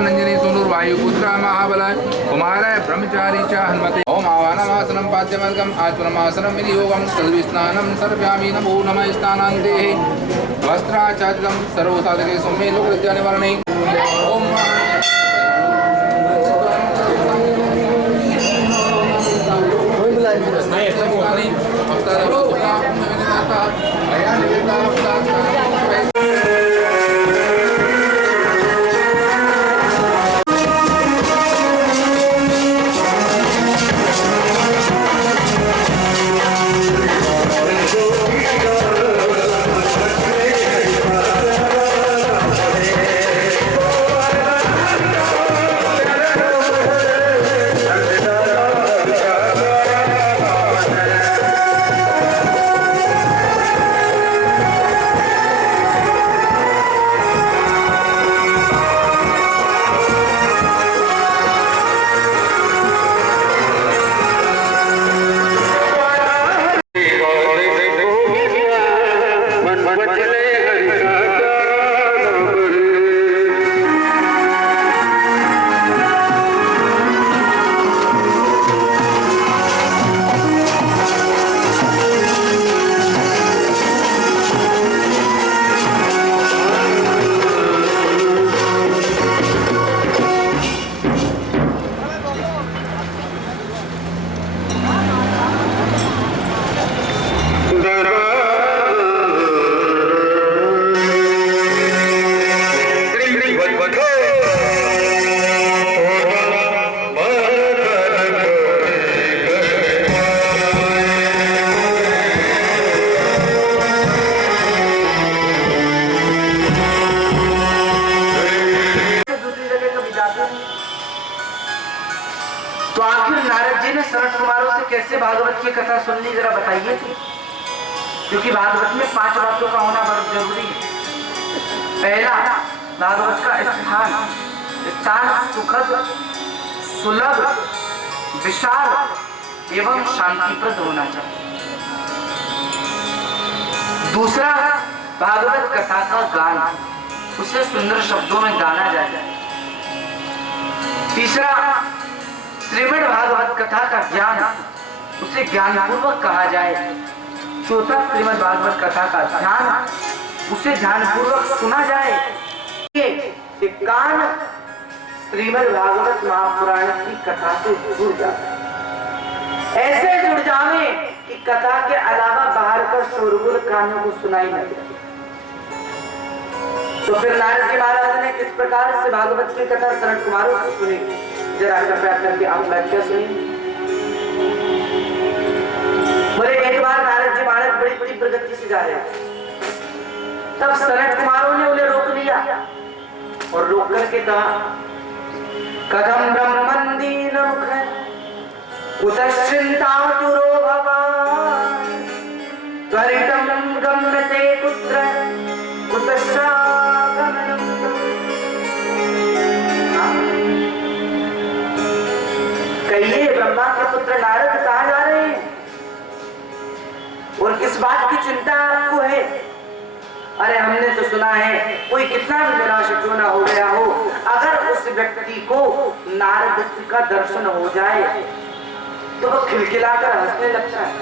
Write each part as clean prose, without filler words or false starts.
नंजनी सुनुर्वायुपुत्र महाबल कुमार ब्रह्मचारी च हनुमते ओम आवाहनमासनं पाद्यमर्गम् आत्मनमासनं विनियोगं तद्विस्नानं सर्वयामि नमो नमः स्नानान्ते वस्त्राचार्यं सर्वसाधके सौम्ये लोकविद्यानिवारणे ओम तो आखिर नारद जी ने सरट कुमारों से कैसे भागवत की कथा सुन ली, जरा बताइए। क्योंकि भागवत में 5 बातों का होना बहुत जरूरी है। पहला, भागवत का स्थान सुखद, सुलभ, विशाल एवं शांतिप्रद होना चाहिए। दूसरा, भागवत कथा का गान, उसे सुंदर शब्दों में गाना जाए। तीसरा, श्रीमद् भागवत कथा का ज्ञान, उसे ज्ञानपूर्वक कहा जाए। चौथा, श्रीमद् भागवत कथा का ध्यान, उसे ध्यानपूर्वक सुना जाए। ये कान श्रीमद् भागवत महापुराण की कथा से जुड़ जाए, ऐसे जुड़ जाए कि कथा के अलावा बाहर का शोरगुल कानों को सुनाई न दे। तो फिर नारद जी महाराज ने किस प्रकार से भागवत की कथा सरट कुमारों से सुनी, जरा कृपया करके आप व्याख्या सुनिए। बोले एक बार नारद जी महाराज बड़ी तीव्र गति से जा रहे हैं, तब सरट कुमारों ने उन्हें रोक लिया और रोक करके कहा, कथम ब्रह्मन् दीन मुख उतश्चिन्तातुरो भवान् त्वरितं गम्यते कुत्र कुतश्चागमनम्। कहिए ब्रह्मा के पुत्र नारद कहाँ जा रहे हैं और किस बात की चिंता आपको है? अरे हमने तो सुना है कोई कितना भी विनाश क्यों ना हो गया हो, अगर उस व्यक्ति को नारद का दर्शन हो जाए तो वह खिलखिलाकर हंसने लगता है।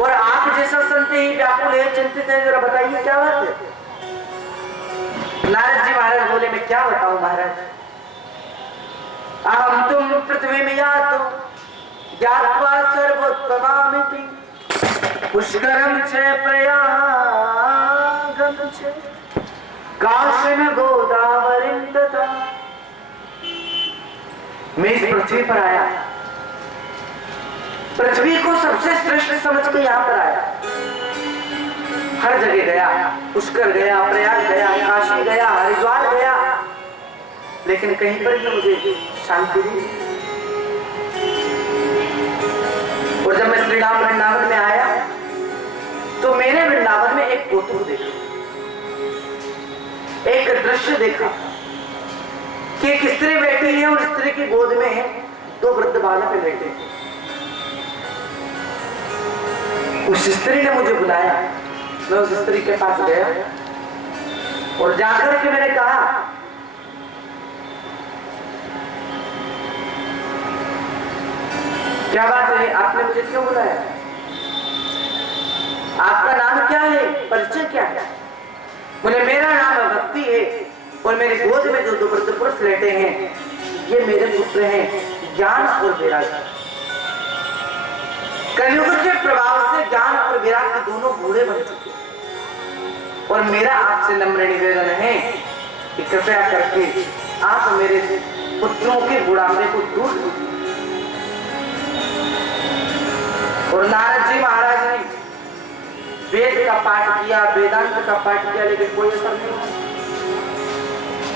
और आप जैसा संत ही व्याकुल है, चिंतित है, जरा बताइए क्या बात है? नारद जी महाराज बोले, मैं क्या बताऊं महाराज, अहम तुम पृथ्वी में यातो ज्ञात्वा सर्वोत्तमामिति पुष्करम च प्रयागम च काशन गोदावरीं तथा। मैं इस पृथ्वी पर आया, पृथ्वी को सबसे श्रेष्ठ समझ के यहाँ पर आया, हर जगह गया, पुष्कर गया, प्रयाग गया, काशी गया, हरिद्वार गया, लेकिन कहीं पर भी मुझे शांति नहीं। और जब मैं श्री राम वृंदावन में आया तो मैंने वृंदावन में एक कौतुक देखा, एक दृश्य देखा कि एक स्त्री बैठी है और स्त्री की गोद में 2 वृद्ध बालक बैठे। उस स्त्री ने मुझे बुलाया, मैं उस स्त्री के पास गया और जाकर के मैंने कहा क्या बात है, आपने मुझे क्यों बुलाया? आपका नाम क्या है, परिचय क्या है? बोले मेरा नाम भक्ति है और मेरे गोद में जो दो वृद्ध पुरुष लेटे हैं ये मेरे पुत्र हैं ज्ञान और विराग। कलयुग के प्रभाव से ज्ञान और विराग के दोनों बूढ़े बन चुके और मेरा आपसे नम्र निवेदन है कि कृपया करके आप मेरे पुत्रों के बुढ़ापे को दूर कीजिए। और नारद जी महाराज ने वेद का पाठ किया, वेदांत का पाठ किया, लेकिन कोई असर नहीं।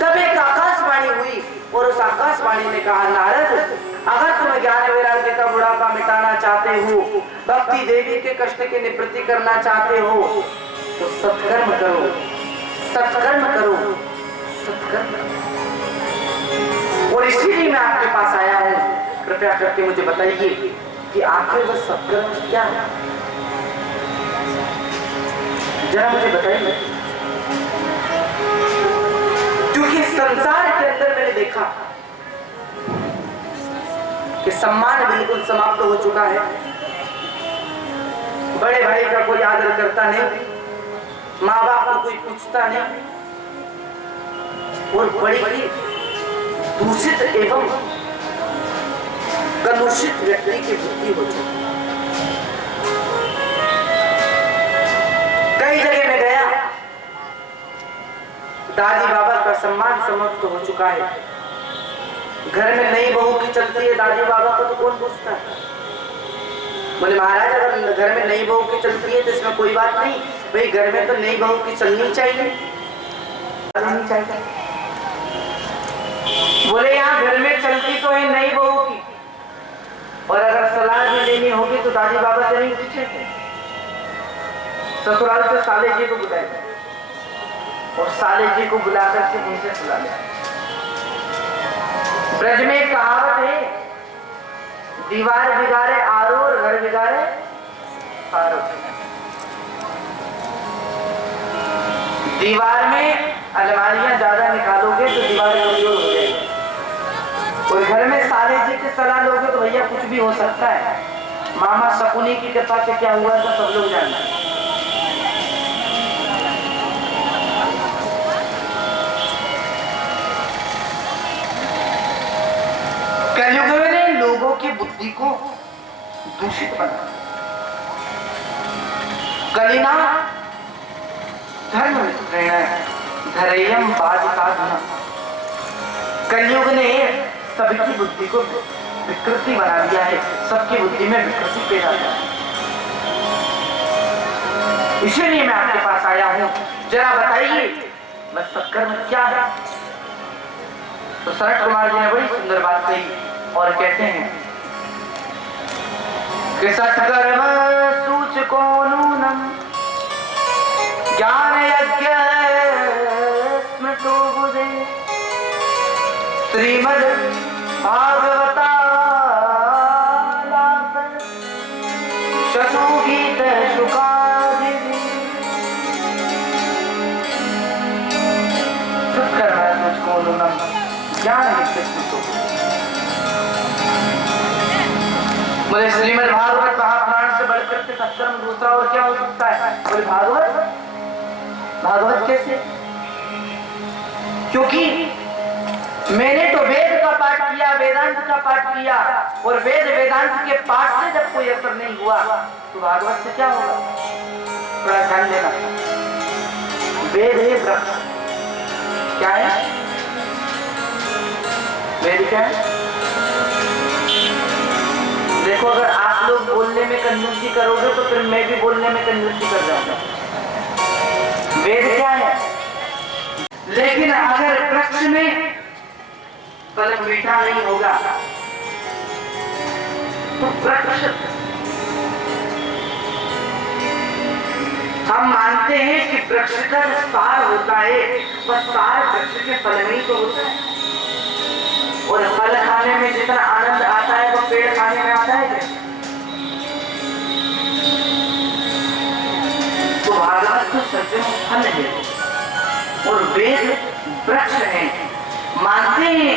तब एक आकाशवाणी हुई और उस आकाशवाणी ने कहा, नारद अगर तुम ज्ञान वैराग्य का बुढ़ापा मिटाना चाहते हो, भक्ति देवी के कष्ट की निवृत्ति करना चाहते हो तो सत्कर्म करो, सत्कर्म करो, सत्कर्म करो। और इसीलिए मैं आपके पास आया हूँ, कृपया करके मुझे बताइए कि आखिर वह सत्कर्म क्या है, जरा मुझे बताइए। क्योंकि संसार के अंदर मैंने देखा कि सम्मान बिल्कुल समाप्त हो चुका है। बड़े भाई का कोई आदर करता नहीं, माँ बाप को कोई पूछता नहीं और बड़ी ही दूषित एवं कलुषित व्यक्ति की बुद्धि हो चुकी। कई जगह में गया, दादी बाबा का सम्मान समाप्त हो चुका है। घर में नई बहू की चलती है, दादी बाबा को तो कौन पूछता है? बोले महाराज अगर घर में नई बहू की चलती है तो इसमें कोई बात नहीं, भाई घर में तो नई बहू की चलनी चाहिए, चलनी चाहिए। बोले यहाँ घर में चलती तो है नई बहू की, और अगर सलाह में लेनी होगी तो दादी बाबा से नहीं पूछेंगे, ससुराल से साले जी को बुलाएंगे और साले जी को बुलाकर के उनसे सुना ले। ब्रज में एक कहावत है, दीवार बिगाड़े आरो और घर बिगाड़े पारो। दीवार में अलमारियां ज्यादा निकालोगे तो दीवार कमजोर हो जाएगी, और घर में साले जी की सलाह लोगे तो भैया कुछ भी हो सकता है। मामा शकुनी की कृपा से क्या हुआ था सब लोग जानते हैं। कलयुग ने लोगों की बुद्धि को दूषित बना। कलिना धर्म धैर्यम बाधिकाधना। कलयुग ने सबकी बुद्धि को विकृति बना दिया है, सबकी बुद्धि में विकृति पैदा किया। इसीलिए मैं आपके पास आया हूं, जरा बताइए मैं सत्कर्म क्या है। तो शरद कुमार जी ने बड़ी सुंदर बात कही और कहते हैं कि सत्कर्म सूचको नूनम ज्ञान यज्ञ स्मृतो बुधे श्रीमद् भागवता शतुगीत शुकादि। सत्कर्म सूचको नूनम ज्ञान यज्ञ स्मृतो बुधे। बोले श्रीमद् भागवत महापुराण से बढ़कर के सत्कर्म दूसरा और क्या हो सकता है? बोले भागवत। भागवत कैसे? क्योंकि मैंने तो वेद का पाठ किया, वेदांत का पाठ किया, और वेद वेदांत के पाठ से जब कोई असर नहीं हुआ तो भागवत से क्या होगा? थोड़ा ध्यान देना। वेद है वृक्ष। क्या है वेद? क्या है? देखो अगर आप लोग बोलने में कंजूसी करोगे तो फिर मैं भी बोलने में कंजूसी कर जाऊंगा। वेद क्या है? लेकिन अगर वृक्ष में फल मीठा नहीं होगा तो वृक्ष, हम मानते हैं कि वृक्ष का जो सार होता है वह सार वृक्ष के फल में ही तो होता है, और फल खाने में जितना आनंद आता है वो पेड़ खाने में आता है। तो भागवत तो सज्जन फल है और वेद वृक्ष है। मानते हैं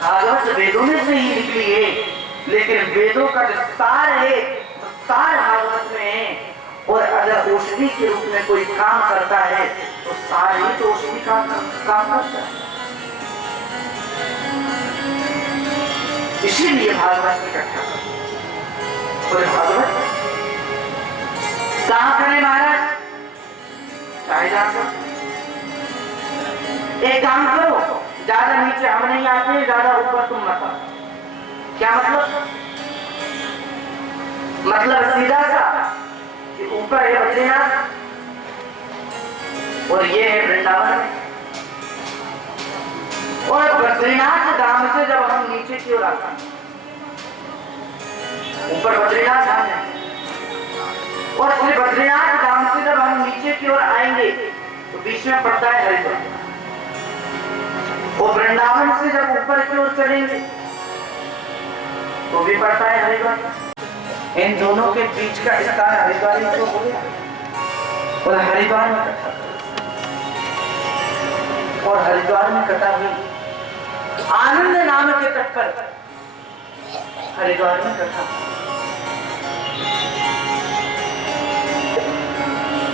भागवत वेदों में से ही निकली है, लेकिन वेदों का जो सार है सार भागवत में है। और अगर औषधि के रूप में कोई काम करता है तो सार ही तो औषधि का काम करता है। इसीलिए भागवत इकट्ठा बोले भागवत कहां करें महाराज? चाहे जाकर एक काम करो, ज्यादा नीचे हम नहीं आते, ज्यादा ऊपर तुम मत आओ। क्या मतलब सीधा सा कि ऊपर है बद्रीनाथ और ये है वृंदावन, और बद्रीनाथ धाम से जब हम नीचे की ओर आते हैं, ऊपर बद्रीनाथ धाम है, और श्री बद्रीनाथ धाम से जब हम नीचे की ओर आएंगे तो बीच में पड़ता है हरिद्वार, और वृंदावन से जब ऊपर की ओर चलेंगे तो भी पड़ता है हरिद्वार। इन दोनों के बीच का स्थान हरिद्वार ही तो हो गया, और हरिद्वार में कथा, और हरिद्वार में कथा हुई आनंद नाम के तट पर, हरिद्वार में कथा,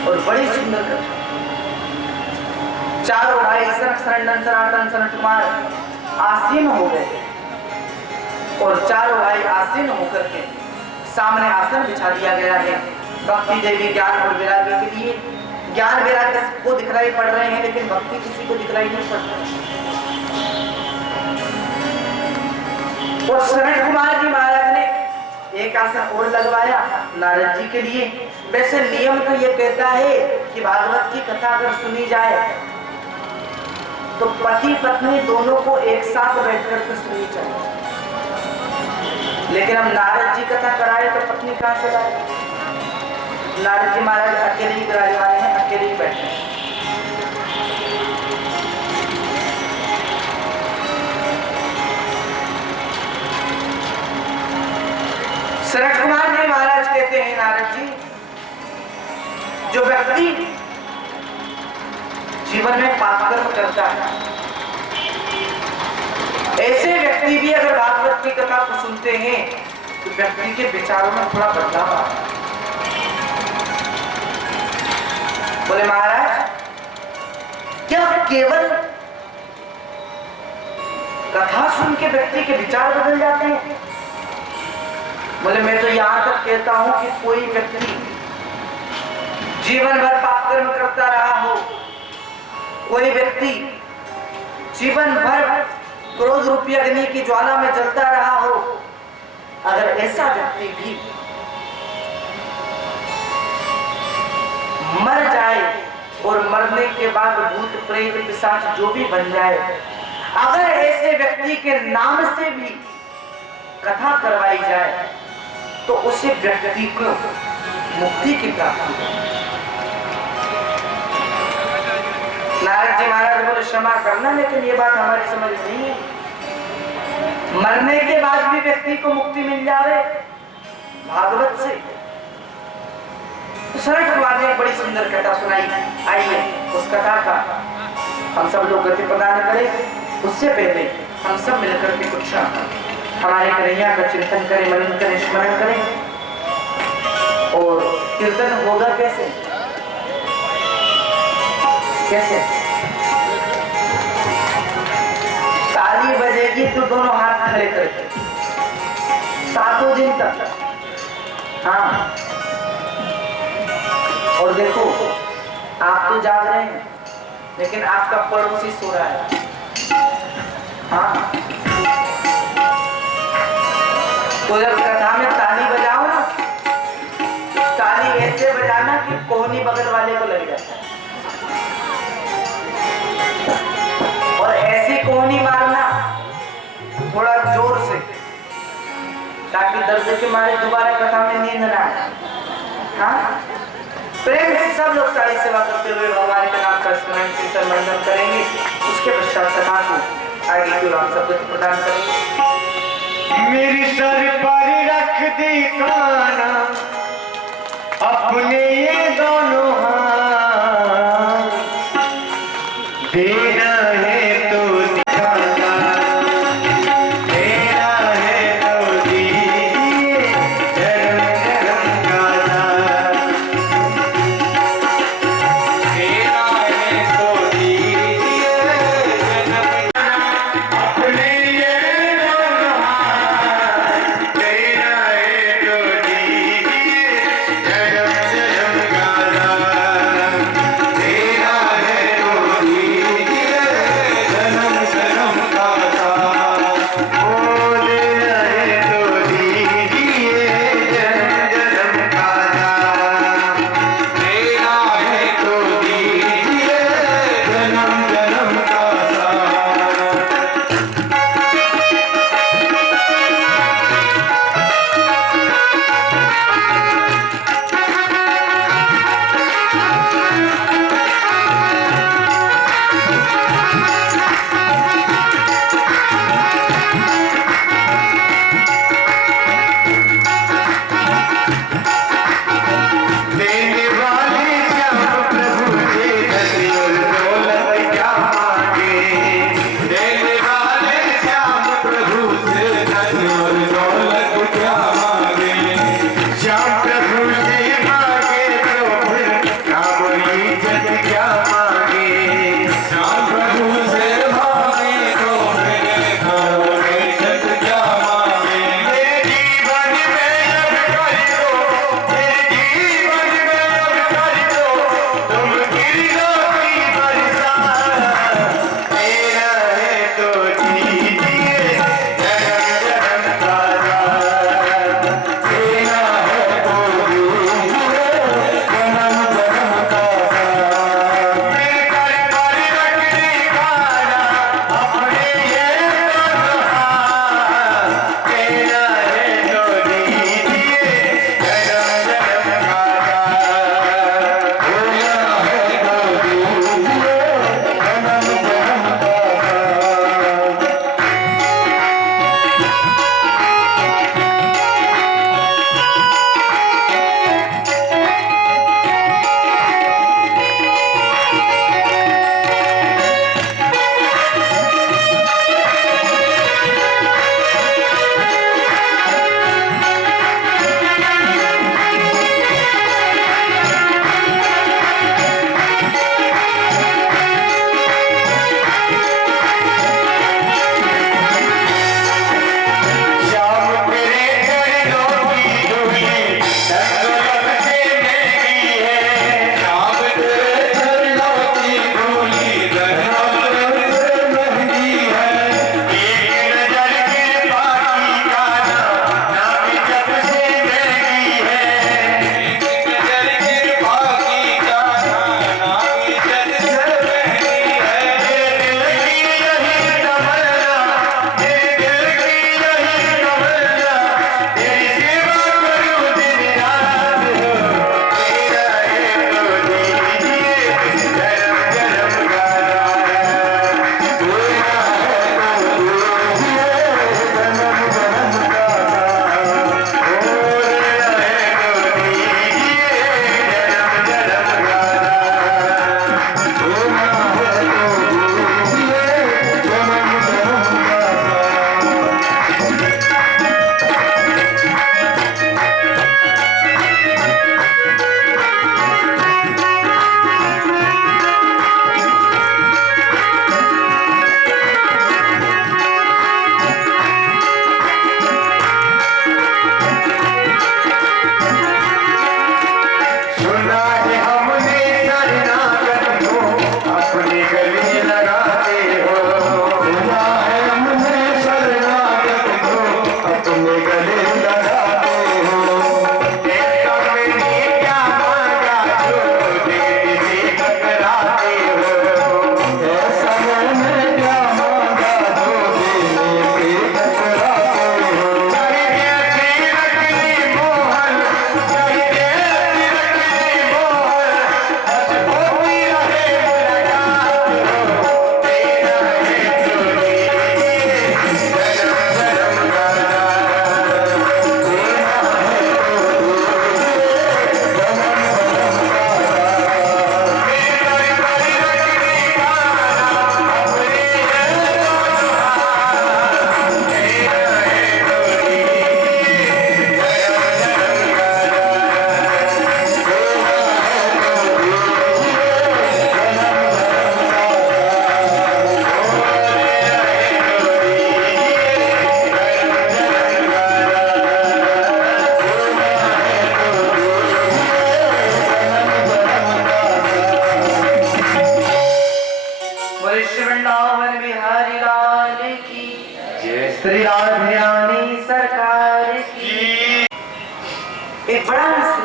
और बड़ी सुंदर कथा। चारों भाई सनक सनंदन सनातन सनत कुमार आसीन हो गए, और चारों भाई आसीन होकर के सामने आसन बिछा दिया गया है। भक्ति देवी ज्ञान और वैराग्य के लिए, ज्ञान वैराग्य को दिखलाई पड़ रहे हैं लेकिन भक्ति किसी को दिखलाई नहीं पड़ रही। और सनत कुमार जी महाराज ने एक आसन और लगवाया नारद जी के लिए। वैसे नियम तो ये कहता है कि भागवत की कथा अगर सुनी जाए तो पति पत्नी दोनों को एक साथ बैठकर के सुननी चाहिए, लेकिन हम नारद जी कथा कराए तो पत्नी कहां से लाए? नारद जी महाराज अकेले ही कराने वाले हैं, अकेले ही बैठे हैं। शरद कुमार जी महाराज कहते हैं नारद जी, जो व्यक्ति जीवन में पाप कर्म करता है, ऐसे व्यक्ति भी अगर भागवत की कथा को सुनते हैं तो व्यक्ति के विचारों में थोड़ा बदलाव आता है। बोले महाराज क्या केवल कथा सुन के व्यक्ति के विचार बदल जाते हैं? बोले मैं तो यहां तक कहता हूं कि कोई व्यक्ति जीवन भर पाप कर्म करता रहा हो, कोई व्यक्ति जीवन भर क्रोध रूपी अग्नि की ज्वाला में जलता रहा हो, अगर ऐसा व्यक्ति भी मर जाए और मरने के बाद भूत प्रेत पिशाच जो भी बन जाए, अगर ऐसे व्यक्ति के नाम से भी कथा करवाई जाए तो उसे व्यक्ति को मुक्ति की प्राप्ति हो। नारद जी महाराज बोले क्षमा करना, लेकिन ये बात हमारी समझ नहीं है। मरने के बाद भी व्यक्ति को मुक्ति मिल जाए भागवत से। तो शरद कुमार ने एक बड़ी सुंदर कथा सुनाई। आइए उस कथा का हम सब लोग गति प्रदान करें। उससे पहले हम सब मिलकर के कुछ हमारे कन्हैया का चिंतन करें, मनन करें, स्मरण करें। और कीर्तन होगा कैसे? कैसे? ताली बजेगी तो दोनों हाथ खड़े करके 7 दिन तक। हाँ, और देखो आप तो जाग रहे हैं लेकिन आपका पड़ोसी सो रहा है। हाँ, तो जब कथा में ताली बजाओ ना, ताली ऐसे बजाना कि कोहनी बगल वाले को लग जाता है, और ऐसी कोहनी मारना थोड़ा जोर से, ताकि दर्द के मारे दोबारा कथा में नींद ना आए। हाँ, प्रेम से सब लोग ताली सेवा करते हुए भगवान के नाम का स्मरण कीर्तन मंडन करेंगे। उसके पश्चात कथा को आगे की हम सब कुछ प्रदान करेंगे। मेरी सर पर रख दी काना अपने ये दोनों हाथ, तेरा है तो दिखाना, तेरा है तो दिखाना।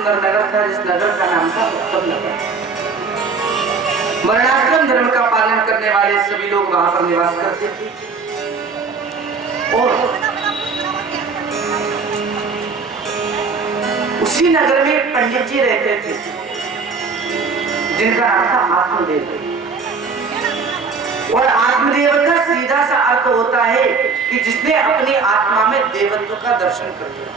सुंदर नगर था जिस नगर का नाम था उत्तम नगर। वर्णाश्रम धर्म का पालन करने वाले सभी लोग वहां पर निवास करते थे और उसी नगर में पंडित जी रहते थे जिनका नाम था आत्मदेव। और आत्मदेव का सीधा सा अर्थ होता है कि जिसने अपनी आत्मा में देवत्व का दर्शन कर लिया।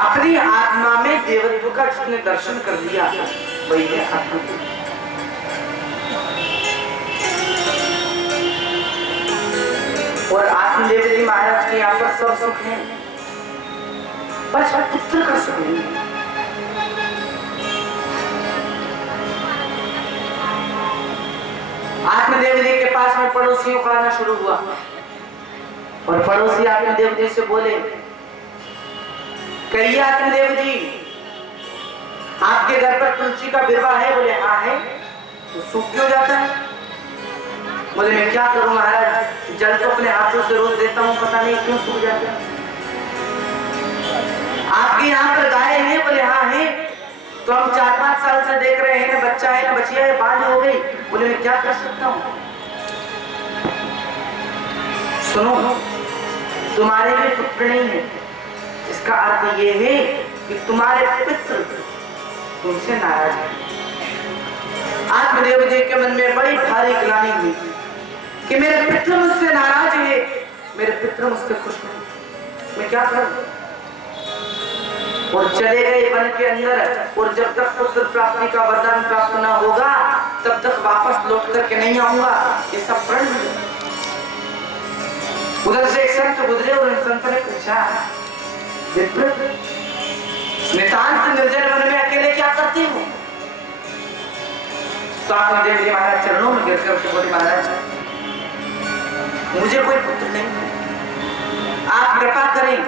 अपनी आत्मा में देवत्व का जिसने दर्शन कर लिया वही है आत्मदेव। और आत्मदेव जी महाराज के यहाँ पर सब सुख है, बस पुत्र का सुख नहीं है। आत्मदेव जी के पास में पड़ोसियों का आना शुरू हुआ और पड़ोसी आत्मदेव जी से बोले, कहिए आत्मदेव जी आपके घर पर तुलसी का बिरवा है? बोले हाँ है। तो सूख क्यों जाता है? बोले मैं क्या करूं महाराज, जल तो अपने हाथों से रोज देता हूं, पता नहीं क्यों सूख जाता है। आपके यहाँ पर गाय है? बोले हाँ है। तो हम 4-5 साल से देख रहे हैं, ना बच्चा है ना बचिया है, बांझ हो गई। बोले मैं क्या कर सकता हूँ? सुनो, तुम्हारे भी पुत्र नहीं है, इसका अर्थ ये है कि तुम्हारे पितृ तुमसे नाराज है। आत्मदेव जी के मन में बड़ी भारी ग्लानि हुई कि मेरे पितृ मुझसे नाराज है, मेरे पितृ मुझसे खुश नहीं, मैं क्या करूं? और चले गए वन के अंदर। और जब तक पुत्र प्राप्ति का वरदान प्राप्त न होगा तब तक वापस लौट करके नहीं आऊंगा, ये सब प्रण लिया। उधर से एक संत गुजरे और संत ने पूछा, नितांत निर्जन वन में अकेले क्या करते हो? तो आत्मदेव जी महाराज चरणों में गिरकर उसे बोले, महाराज मुझे कोई पुत्र नहीं, आप कृपा करें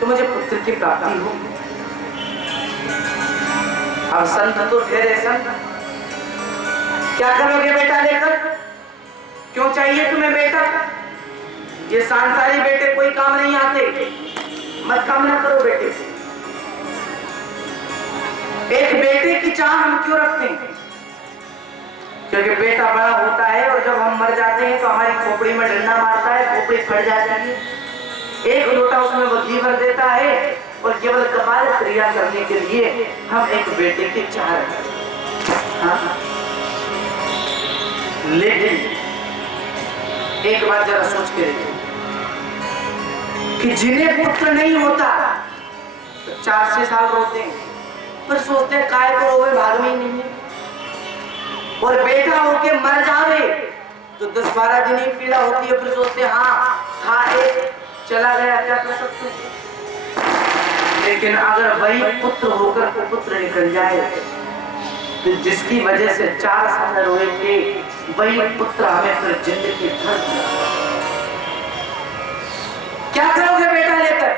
तो मुझे पुत्र की प्राप्ति हो। अब संत तो ठहरे, संत क्या करोगे बेटा लेकर? क्यों चाहिए तुम्हें बेटा? ये सांसारिक बेटे कोई काम नहीं आते, मत कामना करो बेटे। एक बेटे की चाह हम क्यों रखते हैं? क्योंकि बेटा बड़ा होता है और जब हम मर जाते हैं तो हमारी खोपड़ी में डंडा मारता है, खोपड़ी फट जाती है, एक लोटा उसमें वो घी भर देता है और केवल कपाल क्रिया करने के लिए हम एक बेटे की चाह रखते हैं। हाँ? लेकिन एक बात जरा सोच के देखिए कि जिन्हें पुत्र नहीं होता तो 4-6 साल रोते हैं, फिर सोचते हैं काय को रोवे, भाग में ही नहीं है। और बेटा होके मर जावे तो 10-12 दिन ही पीड़ा होती है, फिर सोचते हैं हाँ था एक चला गया, क्या कर सकते हैं। लेकिन अगर वही पुत्र होकर पुत्र निकल जाए तो जिसकी वजह से 4 साल रोए थे वही पुत्र हमें फिर जिंदगी भर क्या करोगे बेटा लेकर?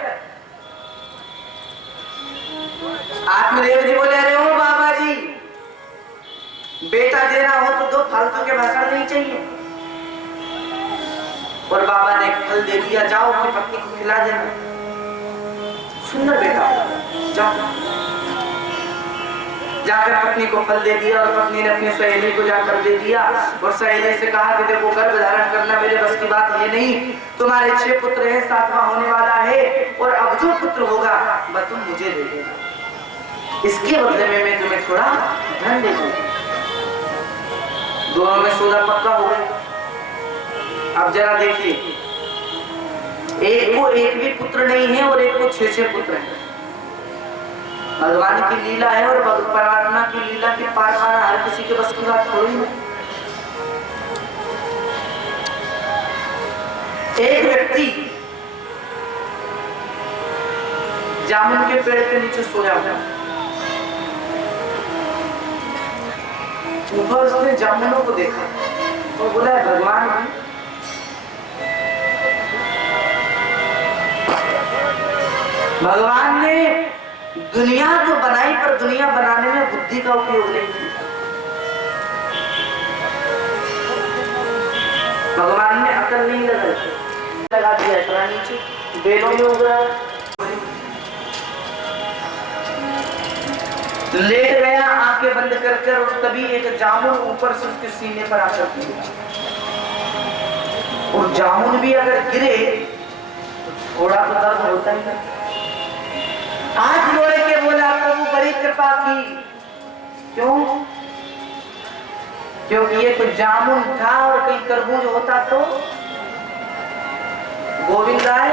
आत्मदेव जी बोले, अरे ओ बाबा जी, बेटा देना हो तो दो, फालतू के भाषण नहीं चाहिए। और बाबा ने फल दे दिया, जाओ अपनी पत्नी को खिला देना, सुंदर बेटा, जाओ। जाकर पत्नी को फल दे दिया और पत्नी ने अपनी सहेली को जाकर दे दिया और सहेली से कहा कि देखो गर्भ धारण करना मेरे बस की बात ये नहीं, तुम्हारे 6 पुत्र हैं, 7वां होने वाला है और अब जो पुत्र होगा वह तुम मुझे दे देना, इसके बदले में मैं तुम्हें थोड़ा धन दे दूंगा। दोनों में सौदा पक्का हो गया। अब जरा देखिए, एक को एक भी पुत्र नहीं है और एक को 6 पुत्र हैं। भगवान की लीला है और परमात्मा की लीला के पार पाना हर किसी के बस की बात थोड़ी है। एक व्यक्ति जामुन के पेड़ के नीचे सोया हुआ, ऊपर उसने जामुनों को देखा और बोला, भगवान भगवान ने दुनिया तो बनाई पर दुनिया बनाने में बुद्धि का उपयोग नहीं किया। भगवान ने अकल नहीं लगा दिया, इतना नीचे बेलों में उग रहा है। लेट गया आंखें बंद कर और तभी एक जामुन ऊपर से उसके सीने पर आकर गिरा। और जामुन भी अगर गिरे तो थोड़ा तो दर्द होता ही है। हाथ जोड़ के बोला प्रभु बड़ी कृपा की। क्यों? क्योंकि ये तो जामुन था और कहीं तरबूज होता तो। गोविंदाय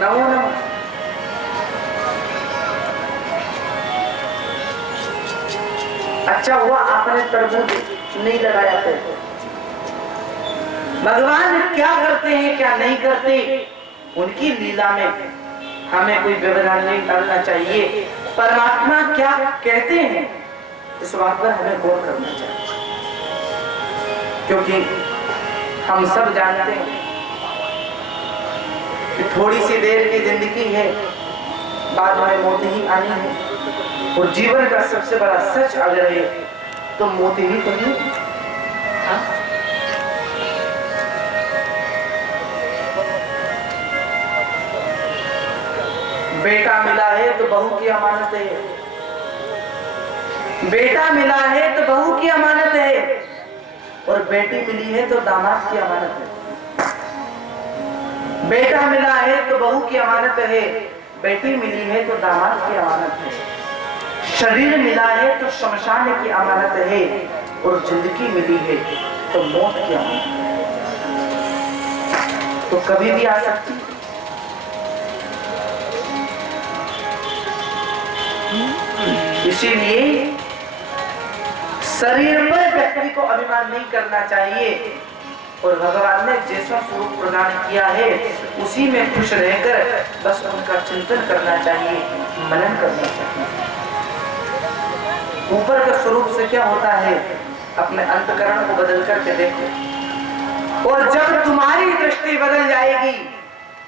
नमो नमः। अच्छा हुआ आपने तरबूज नहीं लगाया थे। भगवान क्या करते हैं क्या नहीं करते उनकी लीला में हमें कोई व्यवधान नहीं डालना चाहिए। परमात्मा क्या कहते हैं इस बात पर हमें गौर करना चाहिए, क्योंकि हम सब जानते हैं कि थोड़ी सी देर की जिंदगी है, बाद में मौत ही आनी है। और जीवन का सबसे बड़ा सच अगर है तो मौत ही तो नहीं। हाँ? बेटा मिला है तो बहू की अमानत है, बेटा मिला है तो बहू की अमानत है, और बेटी मिली है तो दामाद की अमानत है। बेटा मिला है तो बहू की अमानत है, बेटी मिली है तो दामाद की अमानत है। शरीर मिला है तो शमशान की अमानत है, और जिंदगी मिली है तो मौत की अमानत है। तो कभी भी आ सकती। इसीलिए शरीर पर व्यक्ति को अभिमान नहीं करना चाहिए, और भगवान ने जैसा स्वरूप प्रदान किया है उसी में खुश रहकर बस उनका चिंतन करना चाहिए, मनन करना चाहिए। ऊपर के स्वरूप से क्या होता है, अपने अंतकरण को बदल करके देखो, और जब तुम्हारी दृष्टि बदल जाएगी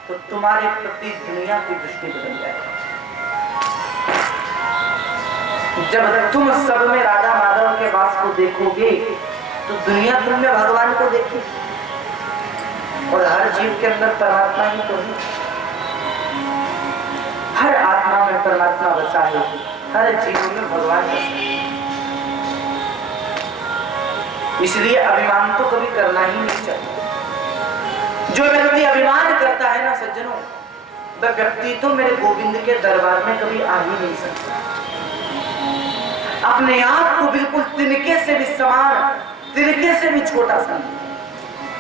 तो तुम्हारे प्रति दुनिया की दृष्टि बदल जाएगी। जब तुम सब में राधा माधव के वास को देखोगे तो दुनिया तुम में भगवान को देखेगी, और हर जीव के अंदर परमात्मा ही तो है। हर आत्मा में परमात्मा बसा है, हर जीव में भगवान बसा है। इसलिए अभिमान तो कभी करना ही नहीं चाहिए। जो व्यक्ति अभिमान करता है ना सज्जनों, वह व्यक्ति तो मेरे गोविंद के दरबार में कभी आ ही नहीं सकता। अपने आप को बिल्कुल तिनके से भी समान, तिनके से भी छोटा सा,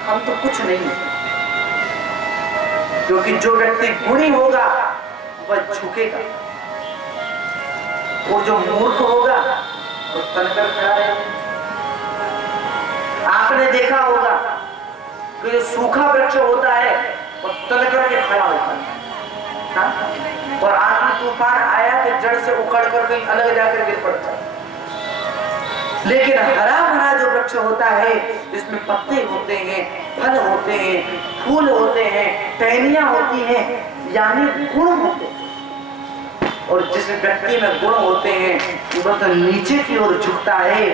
हम तो कुछ नहीं। क्योंकि जो व्यक्ति गुणी होगा वह झुकेगा, और जो मूर्ख होगा वो तनकर खड़ा रहेगा। आपने देखा होगा कि जो सूखा वृक्ष होता है वो तनकर के खड़ा होता है, और आंधी तूफान आया कि जड़ से उखड़ कर कहीं अलग जाकर गिर पड़ता है। लेकिन हरा भरा जो वृक्ष होता है जिसमें पत्ते होते हैं, फल होते हैं, फूल होते हैं, टहनियां होती हैं, यानी गुण होते हैं, और जिस व्यक्ति में गुण होते हैं वह तो नीचे की ओर झुकता है,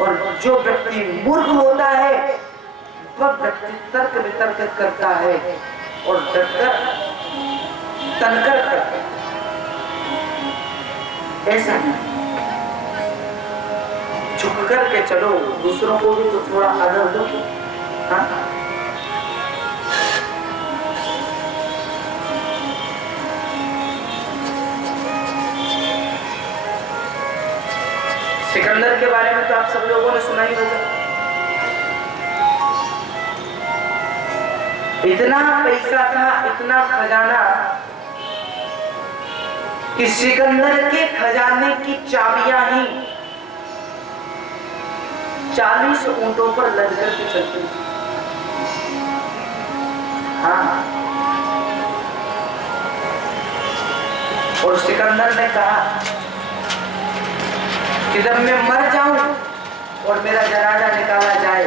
और जो व्यक्ति मूर्ख होता है वह व्यक्ति तर्क वितर्क करता है और डटकर तनकर करता है। ऐसा नहीं, झुक करके चलो, दूसरों को भी तो थोड़ा आदर दो। हाँ? सिकंदर के बारे में तो आप सब लोगों ने सुना ही होगा। इतना पैसा था, इतना खजाना कि सिकंदर के खजाने की चाबियां ही 40 ऊंटों पर लद करके चलती थी। हाँ, और सिकंदर ने कहा कि जब मैं मर जाऊं और मेरा जनाजा निकाला जाए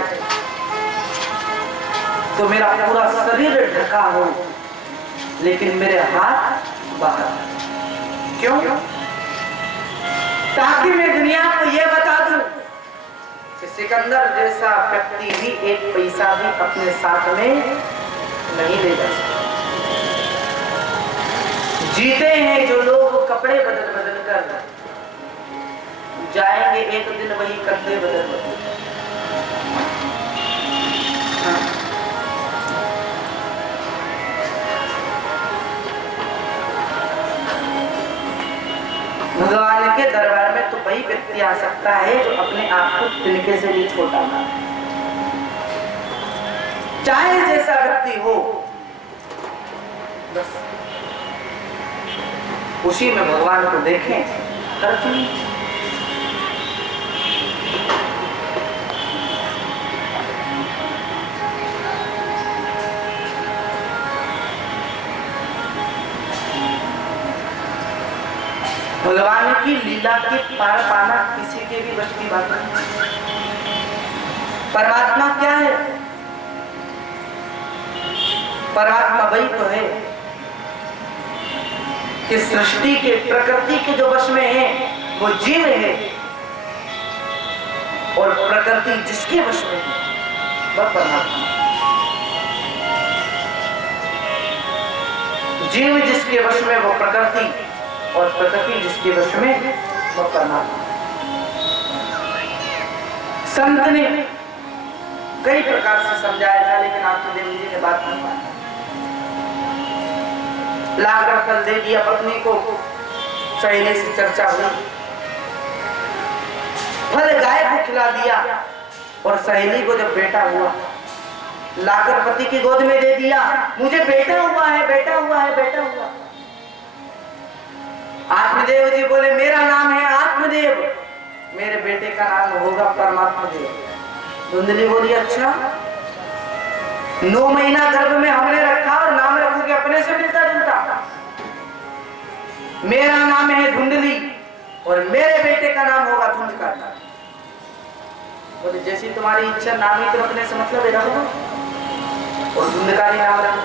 तो मेरा पूरा शरीर ढका हो, लेकिन मेरे हाथ बाहर। क्यों? ताकि मैं दुनिया को यह बता दूं कि सिकंदर जैसा व्यक्ति भी एक पैसा भी अपने साथ में नहीं ले जा सकता। जीते हैं जो लोग कपड़े बदल बदल कर, एक दिन वही कंधे बदल बदल। भगवान के दरबार में तो वही व्यक्ति आ सकता है जो अपने आप को तिनके से भी छोटा ना, चाहे जैसा व्यक्ति हो, बस उसी में भगवान को देखें। भगवान की लीला के पार पाना किसी के भी वश की बात नहीं। परमात्मा क्या है? परमात्मा वही तो है कि सृष्टि के प्रकृति के जो वश में है वो जीव है, और प्रकृति जिसके वश में है वह परमात्मा। जीव जिसके वश में वो प्रकृति, और प्रकृति जिसके वश में वो परमात्मा। संत ने कई प्रकार से समझाया था, लेकिन आत्मदेव जी ने बात नहीं मानी। लाकर फल दे दिया पत्नी को, सहेली से चर्चा हुई, फल गाय को खिला दिया, और सहेली को जब बेटा हुआ लाकर पति की गोद में दे दिया, मुझे बेटा हुआ है, बेटा हुआ है, बेटा हुआ। आत्मदेव जी बोले मेरा नाम है आत्मदेव, मेरे बेटे का नाम होगा परमात्मा देव। धुंधली बोली अच्छा, 9 महीना गर्भ में हमने रखा और नाम रखोगे अपने से मिलता जुलता। मेरा नाम है धुंधली और मेरे बेटे का नाम होगा धुंधकार। बोले जैसी तुम्हारी इच्छा, नाम ही तो रखने से मतलब है रखो, और धुंधकारी नाम रखो।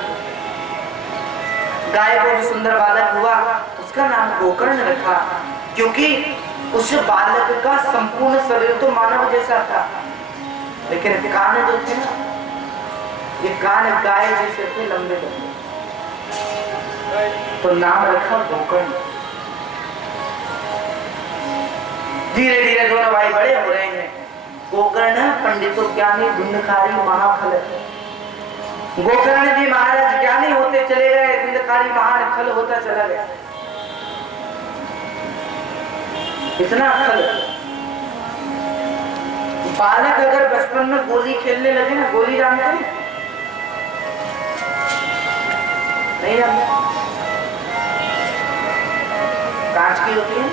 गाय को भी सुंदर बालक हुआ, उसका नाम गोकर्ण रखा, क्योंकि उस बालक का संपूर्ण शरीर तो मानव जैसा था, लेकिन कान जो थे ना, ये कान गाय जैसे थे, लंबे लंबे, तो नाम रखा गोकर्ण। धीरे धीरे दोनों भाई बड़े हो रहे हैं। गोकर्ण पंडितों ज्ञानी धुंधकारी महाफल। गोकर्ण जी महाराज ज्ञानी होते चले गए, धुंधकारी महान फल होता चला गया। इतना फल, बालक अगर बचपन में गोली खेलने लगे ना, गोली जानते हैं? नहीं जानते? कांच की होती है।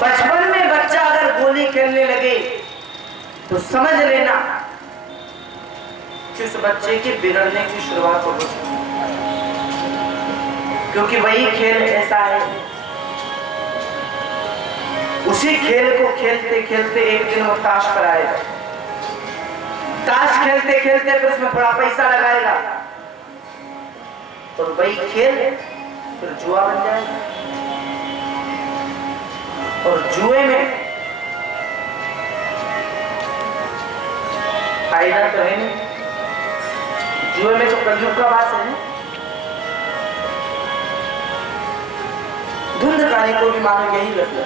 बचपन में बच्चा अगर गोली खेलने लगे तो समझ लेना कि उस बच्चे के बिगड़ने की शुरुआत हो गई, क्योंकि वही खेल ऐसा है। उसी खेल को खेलते खेलते एक दिन वो ताश पर आएगा, ताश खेलते खेलते फिर उसमें थोड़ा पैसा लगाएगा, तो वही खेल फिर जुआ बन जाएगा। और जुए में फायदा तो है नहीं, जुए में तो कलयुग का वास है। धुंधकारी को भी मानो यही लगता,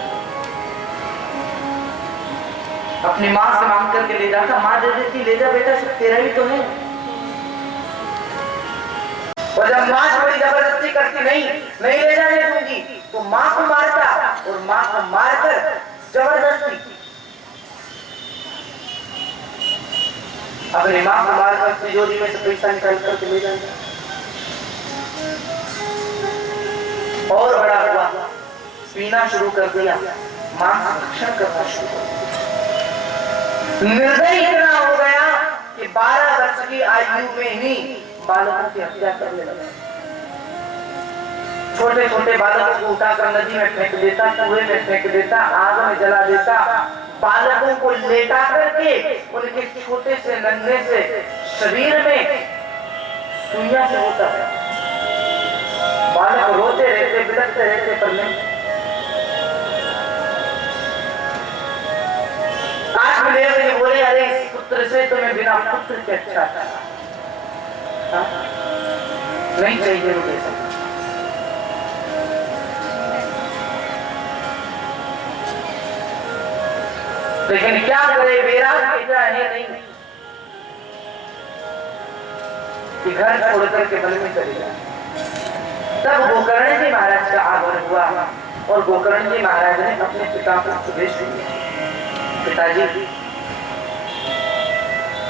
अपनी माँ से मांग करके ले जाता, माँ दे देती, ले जा बेटा सब तेरा ही तो है। और जब माँ थोड़ी जबरदस्ती करती, नहीं ले जाने दूंगी, तो माँ को मारता, और माँ को मारकर जबरदस्ती अपनी माँ को मारकर तिजोरी में से पैसा निकाल करके ले जाता। और बड़ा हुआ, पीना शुरू कर दिया, मांस भक्षण करना शुरू कर दिया। निर्दय इतना हो गया कि 12 वर्ष की आयु में ही बालकों की हत्या करने लगा। छोटे छोटे बालकों को उठाकर नदी में फेंक देता, कुएं में फेंक देता, आग में जला देता। बालकों को लेटा करके उनके छोटे से नन्हे से शरीर में सुइयां से होता है। बालक रोते रहते, बिलखते रहते, पर नहीं। आत्मदेव जी बोले अरे इस पुत्र से तो मैं बिना पुत्र के अच्छा था, नहीं चाहिए मुझे सब। लेकिन क्या करे, वैराग्य इतना है नहीं कि घर छोड़ करके वन में चले जाए। तब गोकर्ण जी महाराज का आगमन हुआ और गोकर्ण जी महाराज ने अपने पिता को उपदेश दिया, पिताजी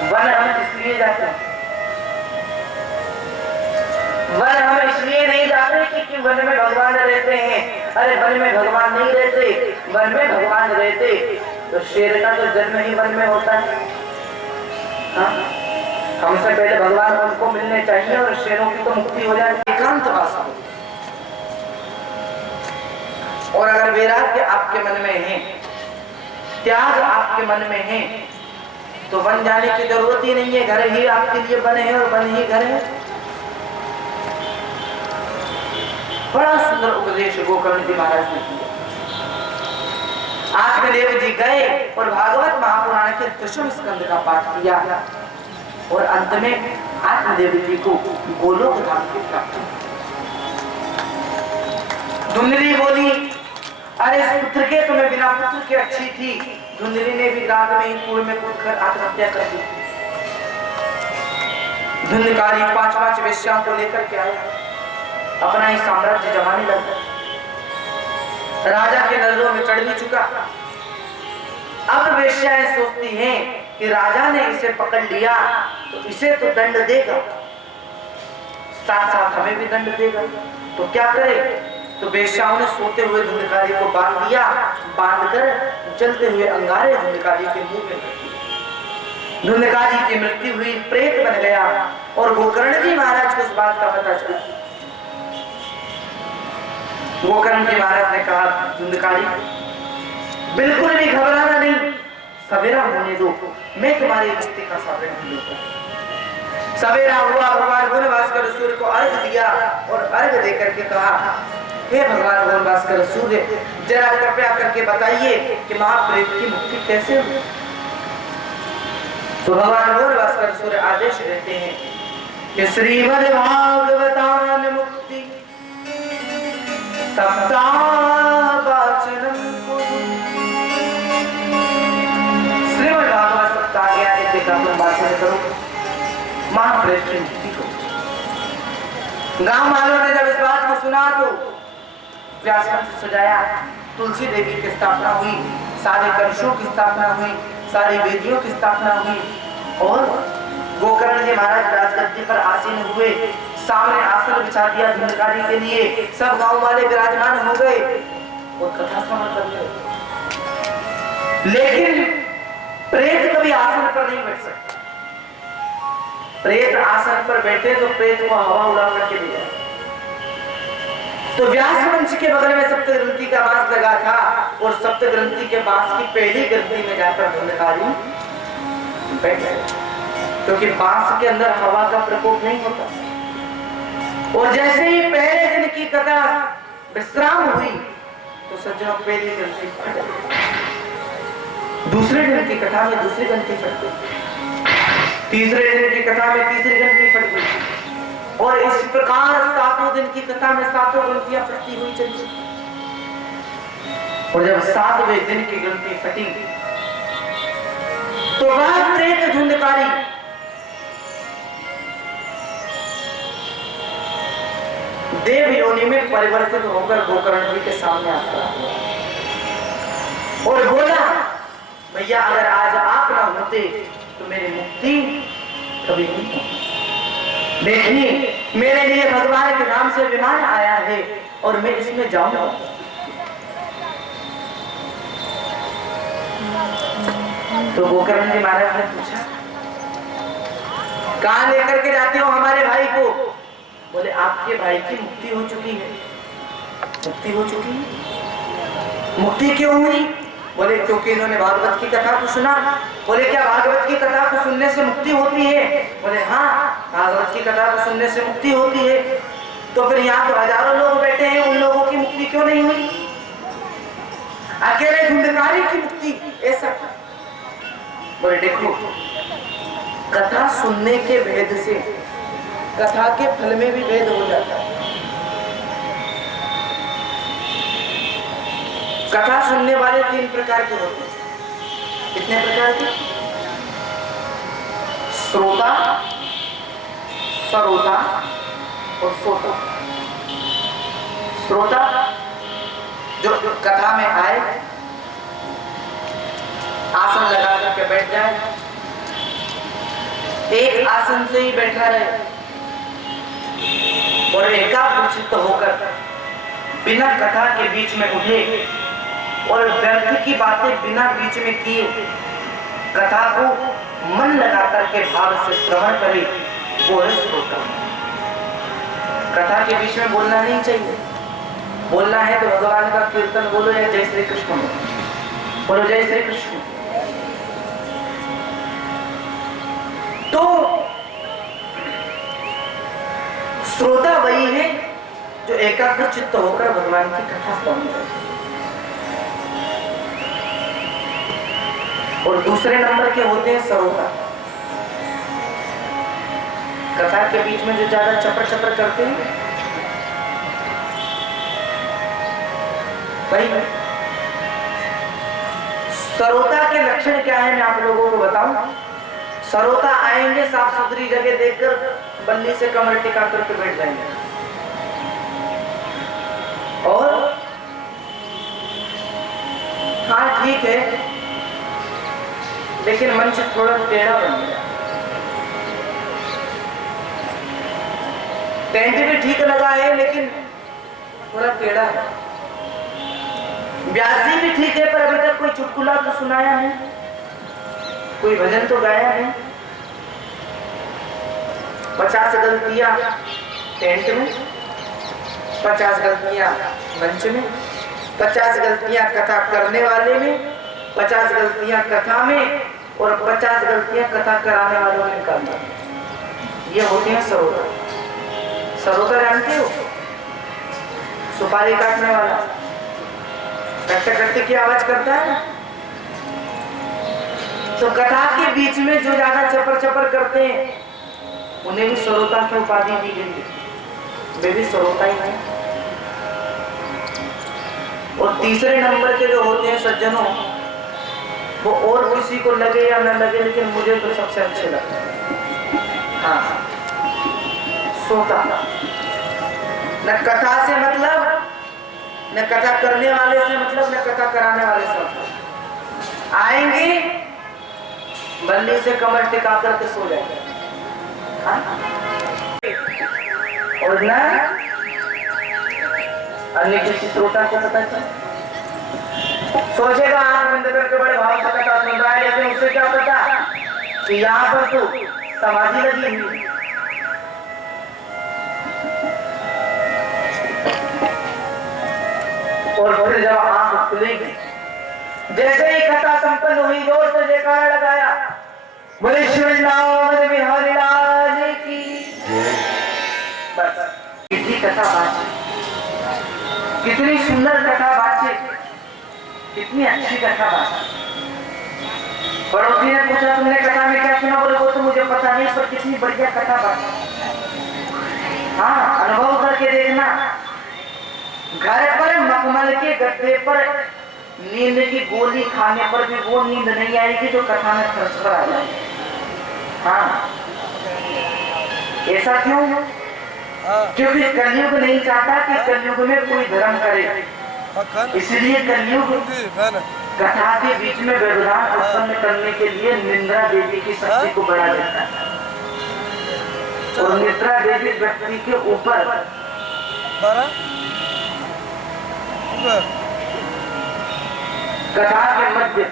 वन हम इसलिए जाते हैं, वन हम इसलिए नहीं जाते कि वन में भगवान रहते हैं। अरे वन में भगवान नहीं रहते, वन में भगवान रहते तो शेर का तो जन्म ही वन में होता है। हाँ? हमसे पहले भगवान उनको मिलने चाहिए और शेरों की तो मुक्ति हो जाए, एकांतवास हो। और अगर वैराग्य आपके मन में है, त्याग आपके मन में है, तो वन जाने की जरूरत ही नहीं है। घर ही आपके लिए बने हैं और वन ही घर है। बड़ा सुंदर उपदेश गोकर्ण जी महाराज ने किया। आत्मदेव जी गए और भागवत महापुराण के 10वें स्कंद का पाठ किया और अंत में आत्मदेव जी को गोलोक धाम की प्राप्ति। धुंधली बोली, अरे इस पुत्र के तो मैं बिना पुत्र के अच्छी थी। धुंधली ने भी रात में ही कुएं में कूदकर आत्महत्या कर दी। धुंधकारी 5 वेश्याओं को लेकर के आया, अपना ही साम्राज्य जमाने लगा। राजा के नजरों में चढ़ भी चुका। अब वेश्याएं सोचती हैं कि राजा ने इसे पकड़ लिया तो इसे तो दंड देगा, साथ साथ हमें भी दंड देगा, तो क्या करे। तो वेश्याओं ने सोते हुए धुंधकारी को बांध दिया, बांधकर जलते हुए अंगारे धुंधकारी के मुंह में रख दिए। धुंधकारी की मृत्यु हुई, प्रेत बन गया और गोकर्ण जी महाराज को इस बात का पता चला। गोकर्ण जी महाराज ने कहा, धुंधकारी बिल्कुल भी घबराना नहीं, सवेरा होने दो, मैं तुम्हारी मुक्ति का साधन दूंगा। सवेरा हुआ, भगवान भुवनवासकर सूर्य को अर्घ दिया और अर्घ देकर के कहा, हे भगवान भुवनवासकर सूर्य, जरा कृपया करके बताइए कि महाप्रेत की मुक्ति कैसे हो। तो भगवान भुवनवासकर सूर्य आदेश देते हैं कि श्रीमद् भागवतान मुक्ति सप्ताह वाचनम कुरु। श्रीमद् भागवत सप्ताह के आने का तुम वाचन करो, महाप्रेत की मुक्ति को। गांव वालों ने जब इस बात को सुना तो व्यास मंच सजाया, तुलसी देवी की स्थापना हुई, सारे कलशों की स्थापना हुई, सारी वेदियों की स्थापना हुई और गोकर्ण जी महाराज राजगद्दी पर आसीन हुए। सामने आसन बिछा दिया धुंधकारी के लिए, सब गांव वाले विराजमान हो गए और कथा श्रवण कर रहे। लेकिन प्रेत कभी आसन पर नहीं बैठ सकते। प्रेत आसन पर बैठे तो प्रेत को हवा उड़ा करके ले जाए। तो व्यास मंच के बगल में सप्त ग्रंथि का बांस लगा था और सप्त ग्रंथि के बांस की पहली ग्रंथि में जाकर धुंधकारी बैठ गए, क्योंकि बांस के अंदर हवा का प्रकोप नहीं होता। और जैसे ही पहले दिन की कथा विश्राम हुई तो सज्जनों पहली ग्रंथि फट गई, दूसरे दिन की कथा में दूसरी ग्रंथि फट गई, तीसरे दिन की कथा में तीसरी ग्रंथि फट गई और इस प्रकार 7वें दिन की कथा में 7 ग्रंथियां फटती हुई चली। और जब 7वें दिन की ग्रंथि फटी तो वह प्रेत धुंधकारी देव योनि में परिवर्तित होकर गोकर्ण जी के सामने आता और बोला, भैया अगर आज आप ना होते तो मेरी मुक्ति कभी नहीं। देखिए मेरे लिए भगवान के नाम से विमान आया है और मैं इसमें जाऊंगा। तो गोकर्ण जी महाराज ने पूछा, कहां लेकर के जाते हो हमारे भाई को? बोले आपके भाई की मुक्ति हो चुकी है। मुक्ति हो चुकी है? मुक्ति क्यों हुई? बोले क्योंकि इन्होंने भागवत की कथा को सुना। बोले क्या भागवत की कथा को सुनने से मुक्ति होती है? बोले हाँ, भागवत की कथा को सुनने से मुक्ति होती है। तो फिर यहाँ तो हजारों लोग बैठे हैं, उन लोगों की मुक्ति क्यों नहीं हुई? अकेले धुंधकारी की मुक्ति ऐसा? बोले देखो, कथा सुनने के भेद से कथा के फल में भी भेद हो जाता है। कथा सुनने वाले 3 प्रकार के होते हैं। कितने प्रकार के? श्रोता, सरोता और सोता। श्रोता जो कथा में आए, आसन लगा करके बैठ जाए, एक आसन से ही बैठा रहे और एकाग्रचित्त होकर बिना कथा के बीच में उठे और व्यर्थ की बातें बिना बीच में किए कथा को मन लगा करके भाव से श्रवण करे, वो है श्रोता। कथा के बीच में बोलना नहीं चाहिए। बोलना है तो भगवान का कीर्तन बोलो या जय श्री कृष्ण बोलो, जय श्री कृष्ण। तो श्रोता वही है जो एकाग्र चित्त होकर भगवान की कथा सुनता है। और दूसरे नंबर के होते हैं सरोता। कथा के बीच में जो ज्यादा चपर चपर करते हैं वही। सरोता के लक्षण क्या है मैं आप लोगों को बताऊं। सरोता आएंगे, साफ सुथरी जगह देखकर बल्ली से कमर टिका करके बैठ जाएंगे और हाँ ठीक है लेकिन मंच थोड़ा टेढ़ा बन गया। टेंट भी ठीक लगा है लेकिन थोड़ा टेढ़ा है। व्यासी भी ठीक है पर अभी तक कोई चुटकुला तो सुनाया है, कोई भजन तो गाया है। 50 गलतियां टेंट में, 50 गलतियां मंच में, 50 गलतियां कथा करने वाले में, 50 गलतियां कथा में और 50 गलतियां कथा कराने वालों में करना। ये होते हैं सरोता। सरोता जानते हो? सुपारी काटने वाला कट्टे कट्टे की आवाज करता है। तो कथा के बीच में जो ज्यादा चपर चपर करते हैं उन्हें भी सरोता की उपाधि दी गई है, वे भी सरोता ही है। और तीसरे नंबर के जो होते हैं सज्जनों, वो और किसी को लगे या न लगे लेकिन मुझे तो सबसे अच्छे लगते हैं। हाँ, सोता। न कथा से मतलब, न कथा करने वाले से मतलब, न कथा कराने वाले से मतलब। आएंगे बल्ली से कमर टिका करके सो जाएंगे। और ना अन्य किसी श्रोता को पता चले, सोचेगा आंख बंद करके बड़े भाव से कथा सुन रहा है, लेकिन उससे क्या पता कि यहाँ पर तो समाधि लगी हुई। और फिर जब आंख खुलेगी, जैसे ही कथा संपन्न हुई, जोर से जयकारा लगाया, बोले श्री नाम बिहारी लाल की। बस कितनी कथा बात, कितनी सुंदर कथा बात, कितनी अच्छी कथा बात। पड़ोसी ने पूछा तुमने कथा में क्या सुना? बोले वो तो मुझे पता नहीं, पर कितनी बढ़िया कथा बात। हाँ, अनुभव करके देखना। घर पर मखमल के गद्दे पर नींद की गोली खाने पर भी वो नींद नहीं आएगी जो कथा में फर्श पर आ जाएगी। हाँ, ऐसा क्यों? क्योंकि कलयुग नहीं चाहता कि कलयुग में कोई धर्म करे, इसलिए कलयुग कथा के बीच में व्यवधान उत्पन्न करने के लिए निंद्रा देवी की शक्ति को बढ़ा देता है। और निद्रा देवी व्यक्ति के ऊपर कथा के मध्य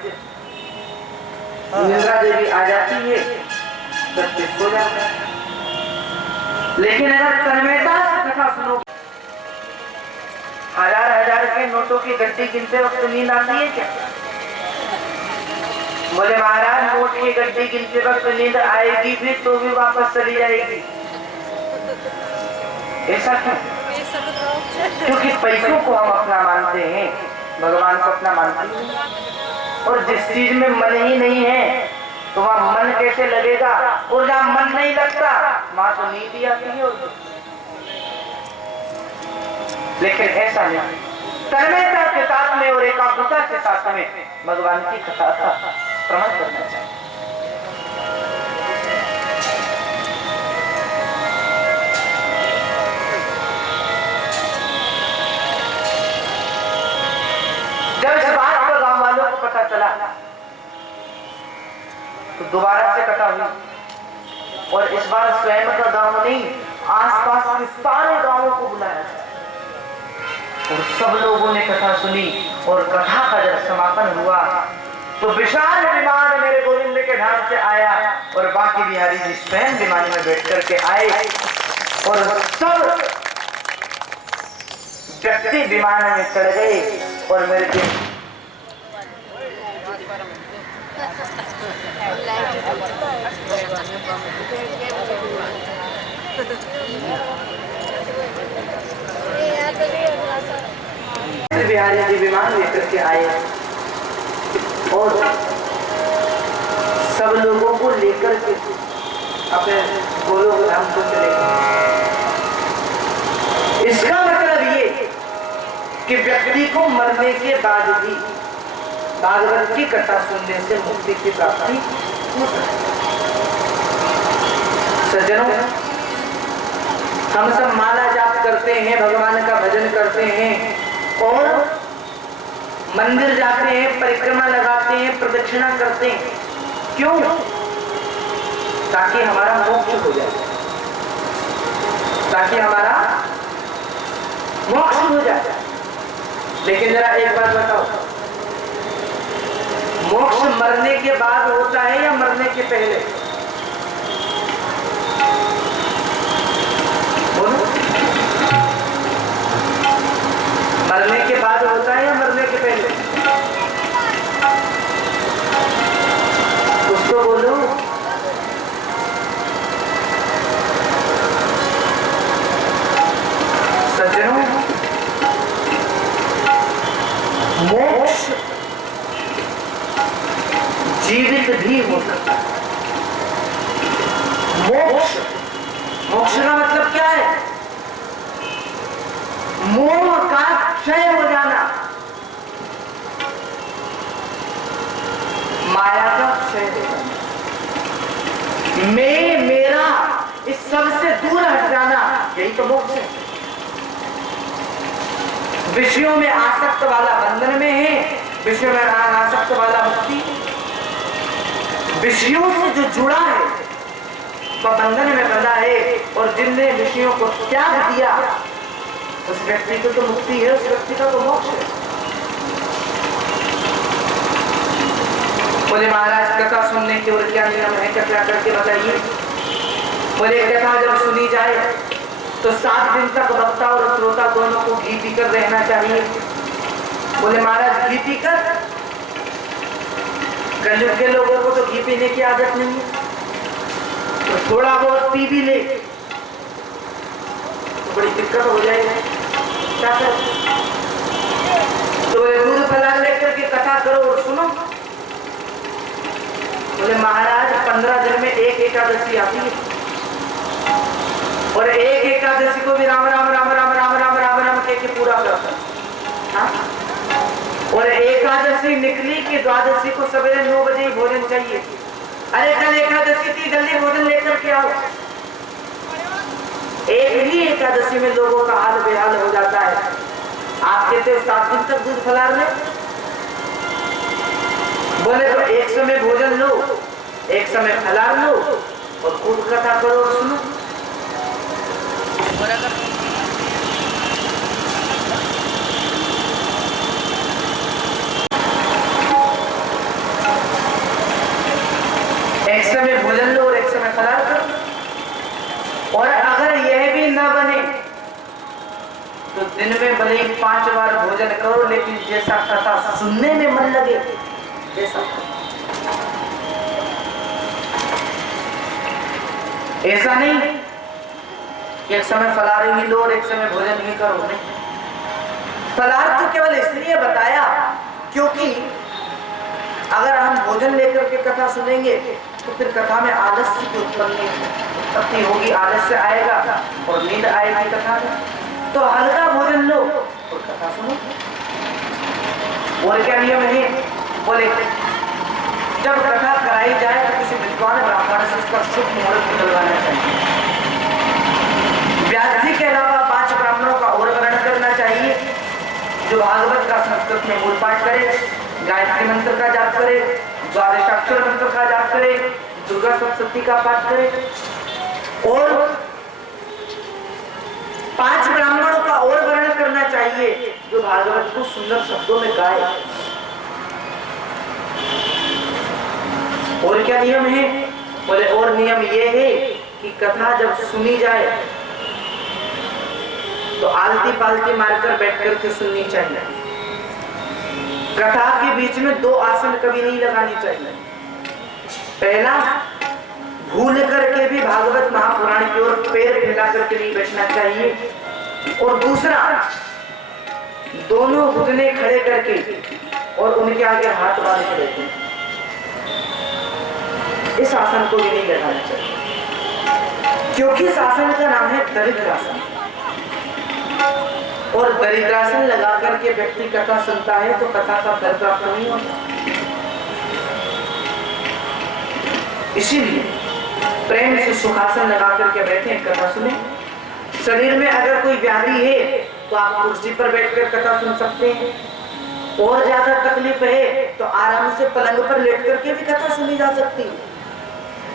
निंद्रा देवी आ जाती है, व्यक्ति सो जाता है। लेकिन अगर तन्मयता से कथा सुनो, हजार के नोटों की गड्डी गिनते वक्त नींद आती है क्या? बोले महाराज नोट की गड्डी गिनते वक्त नींद आएगी भी तो भी वापस चली जाएगी। ऐसा क्यों? क्योंकि पैसों को हम अपना मानते हैं, भगवान को अपना मानते हैं। और जिस चीज में मन ही नहीं है तो वहां मन कैसे लगेगा? और जहां मन नहीं लगता वहां तो नींद ही आती है। लेकिन ऐसा नहीं, तन्मयता के साथ में और एकाग्रता के साथ में भगवान की कथा था। श्रवण करना चाहिए। जब इस बात को गांव वालों को पता चला तो दोबारा से कथा हुई और इस बार स्वयं का गांव नहीं, आसपास के सारे गांवों को बुलाया और सब लोगों ने कथा सुनी। और कथा का जब समापन हुआ तो विशाल विमान मेरे गोविंद के ढाल से आया और बाकी बिहारी जी स्वयं विमान में बैठ करके आए और सब व्यक्ति विमान में चढ़ गए और मेरे दिन बिहारी जी विमान लेकर के आए और सब लोगों को लेकर के अपने गोलोक धाम को चले गए। इसका मतलब ये कि व्यक्ति को मरने के बाद भी भागवत की कथा सुनने से मुक्ति की प्राप्ति हो सकती है। सज्जनों, हम सब माला जाप करते हैं, भगवान का भजन करते हैं और मंदिर जाते हैं, परिक्रमा लगाते हैं, प्रदक्षिणा करते हैं। क्यों? ताकि हमारा मोक्ष हो जाए, ताकि हमारा मोक्ष हो जाए। लेकिन जरा एक बात बताओ, मोक्ष मरने के बाद होता है या मरने के पहले? बोलो, मरने के बाद होता है या मरने के पहले? उसको बोलो। सज्जनों, मोक्ष जीवित भी हो सकता है। मोक्ष, मोक्ष का मतलब क्या है? मोह का क्षय हो जाना, माया का क्षय हो जाना, मैं मेरा इस सब से दूर हट जाना, यही तो मोक्ष है। विषयों में आसक्त वाला बंधन में है, विषयों में आसक्त वाला मुक्ति। विषयों से जो जुड़ा है वह बंधन में बंधा है और जिनने विषयों को त्याग दिया उस व्यक्ति को तो मुक्ति है, उस व्यक्ति का तो मोक्ष है। बोले महाराज कथा सुनने के और क्या नियम है, कृपया करके बताइए। बोले कथा जब सुनी जाए तो 7 दिन तक वक्ता और श्रोता दोनों को घी पीकर रहना चाहिए। बोले महाराज घी पीकर? कलयुग के लोगों को तो घी पीने की आदत नहीं है, तो थोड़ा बहुत पी भी ले तो बड़ी दिक्कत हो जाएगी। क्या करो? तो दूध फलाल लेकर के कथा करो और सुनो। बोले महाराज 15 दिन में एक एकादशी आती है और एक एकादशी को भी राम राम राम राम राम राम राम राम कह के पूरा करता है। और एकादशी निकली कि द्वादशी को सवेरे 9 बजे ही भोजन चाहिए। अरे कल एकादशी थी, जल्दी भोजन लेकर के आओ। एक ही एकादशी में लोगों का हाल बेहाल हो जाता है। आप कहते हो 7 दिन तक दूध फलार ले। बोले तो एक समय भोजन लो, एक समय फलार लो और खूब कथा करो और सुनो। एक समय भोजन लो और एक समय फलार करो। और अगर यह भी न बने तो दिन में भले ही 5 बार भोजन करो, लेकिन जैसा कथा सुनने में मन लगे वैसा। ऐसा नहीं कि एक समय फलार ही लो और एक समय भोजन ही करो। नहीं, फलार तो केवल इसलिए बताया क्योंकि अगर हम भोजन लेकर के कथा सुनेंगे तो फिर कथा में आलस्य की उत्पत्ति होगी, आलस्य आएगा और नींद आएगी कथा में। तो हल्का भोजन लो और कथा सुनो। और क्या नियम है? बोले जब कथा कराई जाए तो किसी विद्वान ब्राह्मण से इसका शुभ मुहूर्त निकलवाना चाहिए। व्यास जी के अलावा 5 ब्राह्मणों का और वर्णन करना चाहिए जो भागवत का संस्कृत में मूल पाठ करे, गायत्री मंत्र का जाप करे, द्वादशाक्षर मंत्र का जाप करे, दुर्गा सप्तशती का पाठ करे। और 5 ब्राह्मणों का और वर्णन करना चाहिए जो भागवत को सुंदर शब्दों में गाए। और क्या नियम है? बोले और नियम ये है कि कथा जब सुनी जाए तो आलती पालती मारकर बैठ करके सुननी चाहिए। कथा के बीच में 2 आसन कभी नहीं लगानी चाहिए। पहला, भूल करके भी भागवत महापुराण की ओर पैर फैला करके नहीं बैठना चाहिए। और दूसरा, दोनों घुटने खड़े करके और उनके आगे हाथ बांध के बैठे, इस आसन को भी नहीं लगाना चाहिए, क्योंकि इस आसन का नाम है दरिद्रासन। और दरिद्रासन लगा करके व्यक्ति कथा सुनता है तो कथा का फल प्राप्त नहीं होता। इसीलिए प्रेम से सुखासन लगा करके बैठे कथा सुने। शरीर में अगर कोई व्याधि है तो आप कुर्सी पर बैठकर कथा सुन सकते हैं। और ज्यादा तकलीफ है तो आराम से पलंग पर लेट करके भी कथा सुनी जा सकती है।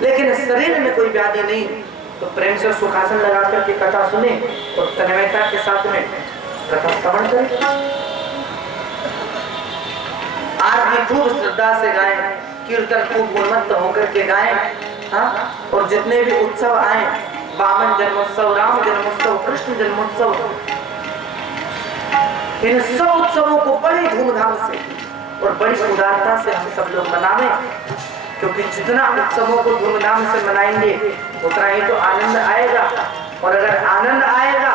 लेकिन शरीर में कोई व्याधि नहीं तो प्रेम से सुखासन लगा करके कथा सुने और तन्मयता के साथ में कथा श्रवण करें। आरती खूब श्रद्धा से गाएं, कीर्तन खूब गुणवंत होकर के गाएं। हाँ, और जितने भी उत्सव आए, वामन जन्मोत्सव, राम जन्मोत्सव, कृष्ण जन्मोत्सव, इन सब उत्सवों को बड़ी धूमधाम से और बड़ी उदारता से हम सब लोग मनावें, क्योंकि जितना उत्सवों को धूमधाम से मनाएंगे उतना ही तो आनंद आएगा। और अगर आनंद आएगा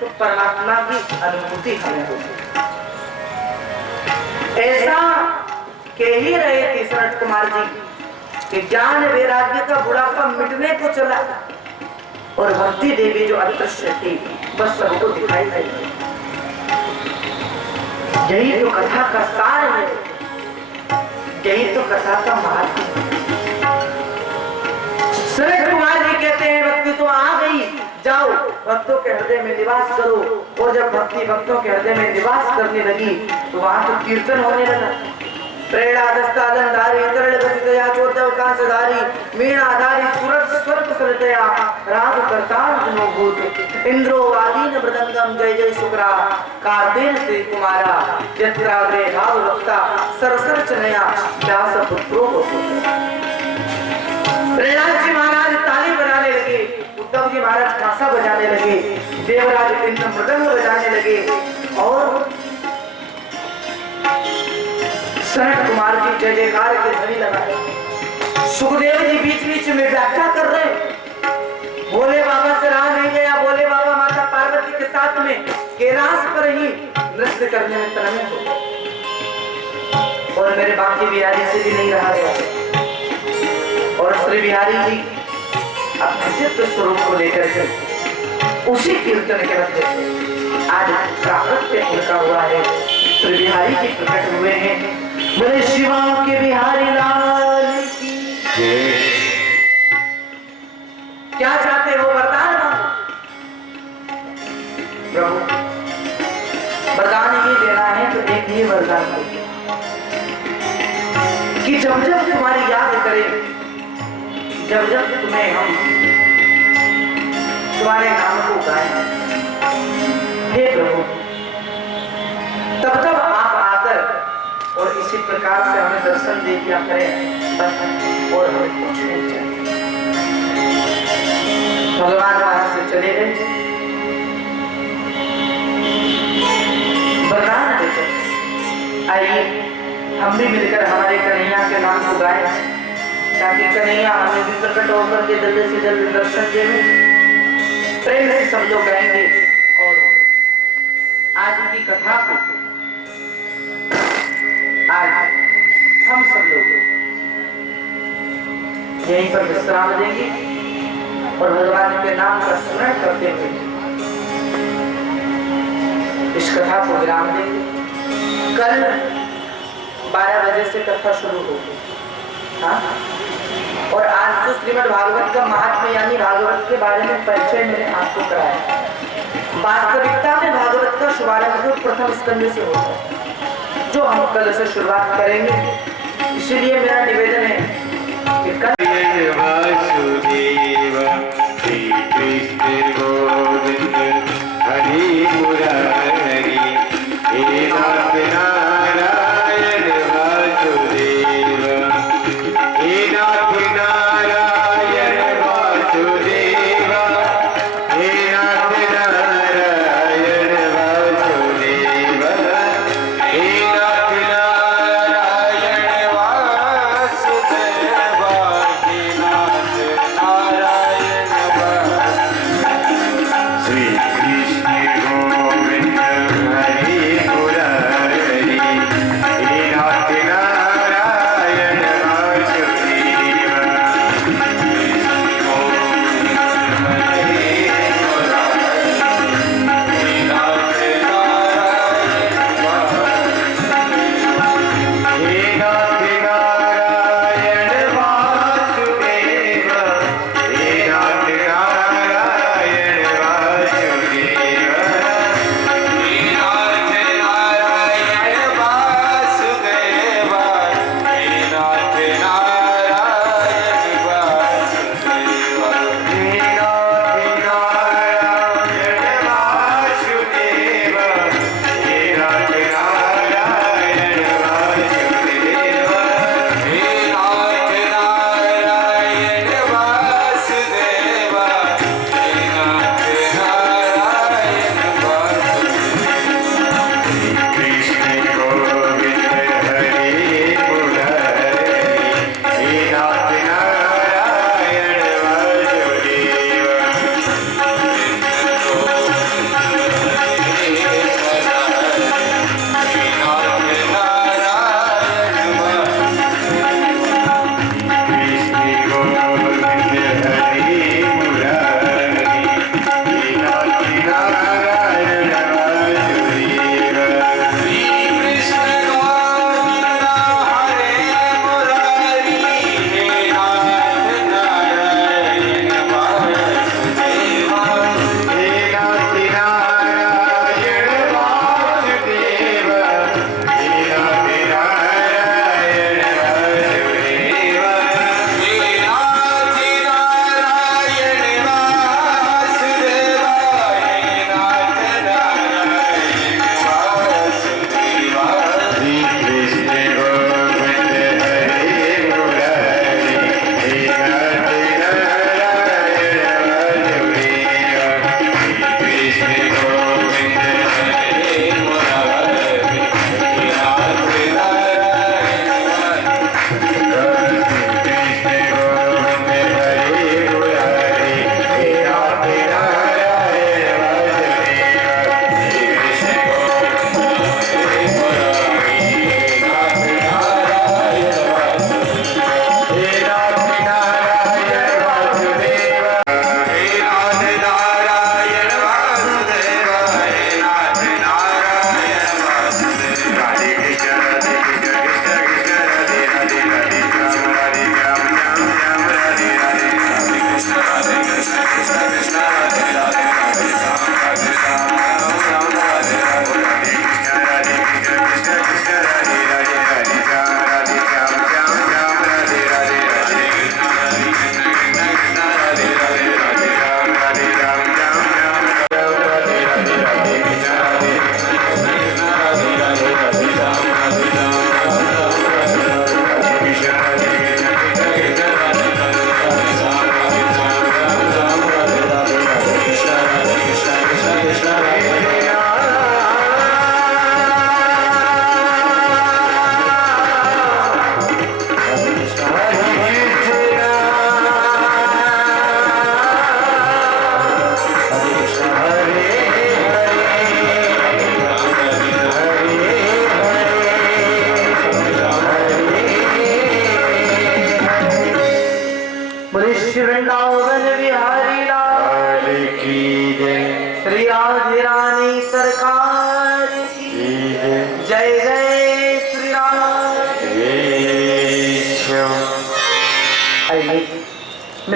तो परमात्मा की अनुभूति हमें होगी। ऐसा कह ही रहे थे शरद कुमार जी कि ज्ञान वैराग्य का बुढ़ापा मिटने को चला और भक्ति देवी जो अदृश्य थी बस सबको दिखाई दी। यही तो कथा का सार है, यही तो कथा का महत्व है। शरद कुमार जी कहते हैं भक्ति तो आ गई, जाओ भक्तों के हृदय में निवास करो। और जब भक्ति भक्तों के हृदय में निवास करने लगी तो वहां तो कीर्तन होने लगा। प्रेरणादस्तादंधारी तरल गतितया चोदव कांसधारी मीणाधारी सुरत स्वर्ग सरतया राग करतार जनोभूत इंद्रो वादीन मृदंगम जय जय शुक्रा कार्तेन ते कुमारा यत्राग्रे भाव वक्ता सरसर चनया व्यास पुत्रो को। प्रहलाद जी महाराज ताली बजाने लगे, उद्धव जी महाराज कांसा बजाने लगे, देवराज इंद्र मृदंग बजाने लगे और शरद कुमार जी जय जयकार के ध्वनि लगाए। सुखदेव जी बीच बीच में व्याख्या कर रहे, भोले बाबा से रहा नहीं गया, भोले बाबा माता पार्वती के साथ में कैलाश पर ही नृत्य करने में तन्मय हो गए और मेरे बाकी बिहारी से भी नहीं रहा गया। और श्री बिहारी जी अपने चित्त स्वरूप को लेकर के उसी कीर्तन के मध्य से आज प्राकट्य उनका हुआ है। श्री बिहारी जी प्रकट हुए हैं। बोले शिवा के बिहारी लाल की जय। क्या चाहते हो वरदान मांगो प्रभु, वरदान ही देना है तो एक ही वरदान दो कि जब जब तुम्हारी याद करें, जब जब तुम्हें हम तुम्हारे नाम को गाएं, हे प्रभु, तब तब आप आकर और इसी प्रकार से हमें दर्शन दे दिया करें बस, और हमें कुछ नहीं चाहिए। भगवान वहां से चले गए, वरदान देकर आइए हम भी मिलकर हमारे कन्हैया के नाम को गाएं, ताकि कन्हैया हमें भी प्रकट होकर के जल्द से जल्द दर्शन दें। प्रेम से सब लोग गाएंगे और आज की कथा को आज हम सब लोग यहीं पर विश्राम देंगे और भगवान के नाम का स्मरण करते हुए इस कथा को विराम देंगे। कल 12 बजे से कथा शुरू होगी। हाँ? और आज तो श्रीमद् भागवत का महात्म्य यानी भागवत के बारे में परिचय मैंने आपको कराया। वास्तविकता में भागवत का शुभारंभ तो प्रथम स्कंद से होता है, जो हम कल से शुरुआत करेंगे। इसलिए मेरा निवेदन है कि कल वासुदेव श्री कृष्ण गोविंद हरि मुरारी हे नाथ नारायण वासुदेव हे नाथ नारायण वासुदेव हे नाथ नारायण वासुदेव हे नाथ नारायण वासुदेव हे नाथ नारायण वासुदेव श्री कृष्ण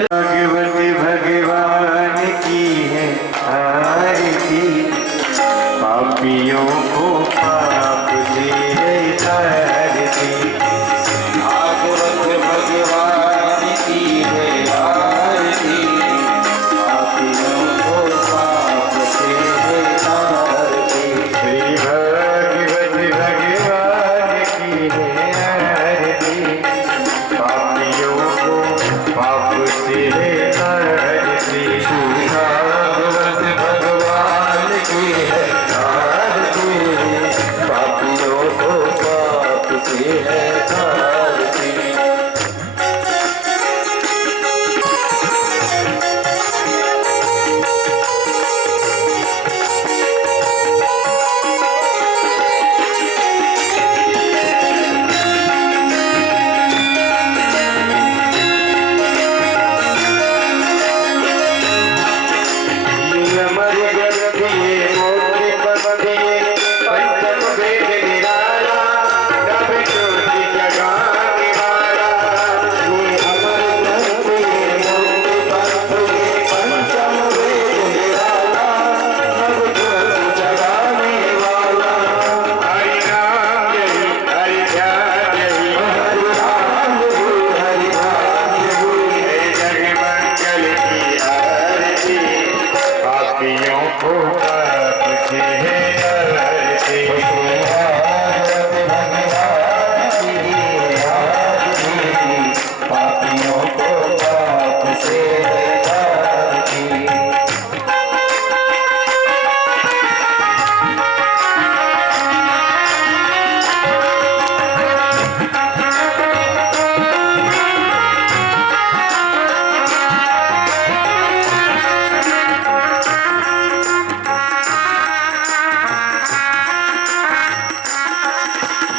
भगवती भगवान की है आरती, पापियों को पाप से तारती। भागवत भगवान की है आरती, पापियों को पाप से तारती। श्री भागवत भगवान की है आरती, पापियों को पाप से तारती। भागवत भगवान की है आरती, पापियों को पाप से तारती। अमर गद्दिए मोक्ष पद्दिए पंचम वेद निराला, नभ ज्योति जगाने वाला। ये अमर गद्दिए मोक्ष पद्दिए पंचम वेद निराला, नभ ज्योति जगाने वाला। हरि नाम यही हरि ध्यान यही, हरि नाम यही हरि ध्यान यही। हे जग मंगल की आरती, पापियों को पाप से तारती। भागवत भगवान की आरती, पापियों को पाप से तारती।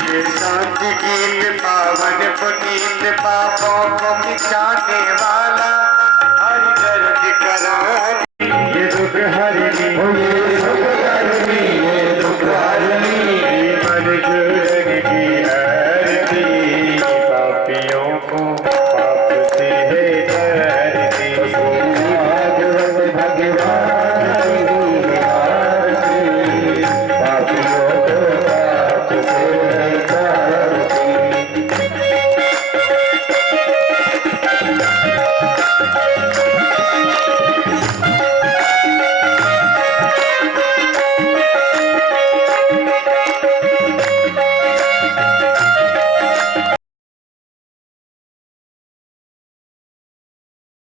ये शांति गीत पावन पुनीत, पापों को मिटाने वाला, हरि दर्द कराने। ये दुख हरनी, ये दुख हरनी, ये दुख हरनी। मन जुड़न की आरती, पापियों को पाप से तारती। भागवत भगवान